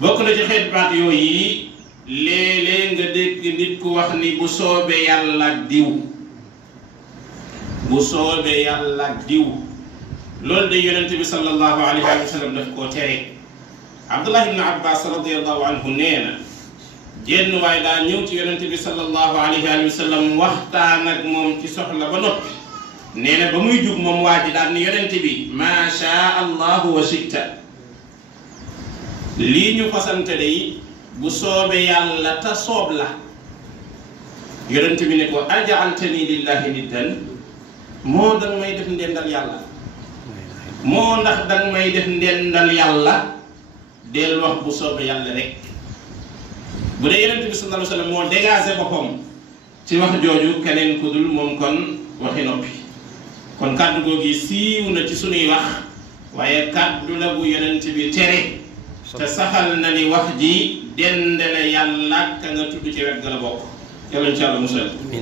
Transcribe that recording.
bokk na ci xeet baat yooyu léeg-léeg nga dégg nit ku wax ni bu soobee yàlla ak diw bu soobee yàlla ak diw loolu de yonent bi sallallahu alayhi wa sallam daf koo tere. Abdullah ibn Abbas radiyallahu anhu nee na jenn waay daa ñëw ci yonent bi sallallahu alayhi wa sallam waxtaan ak moom ci soxla ba noppi nee na ba muy jug moom waa ji daal ni yonent bi maa shaa allahu wa shi'ta lii ñu fasante day bu soobee yàlla ta soob la. yonent bi ne ko aj'altani lillahi niddan moo danga may def ndendal yàlla moo ndax danga may def ndendal yàlla del wax bu soobee yàlla rek. bu dee yonent bi sallallahu alayhi wa sallam moo dégagé boppam ci wax jooju keneen ku dul moom kon waxi noppi. kon kàddu googu siiw na ci sunuy wax waaye kàddu la bu yonent bi tere te saxal na ni wax ji dendale yàlla ka nga tudd ci wet ga la bokk. yàlla incha allah musal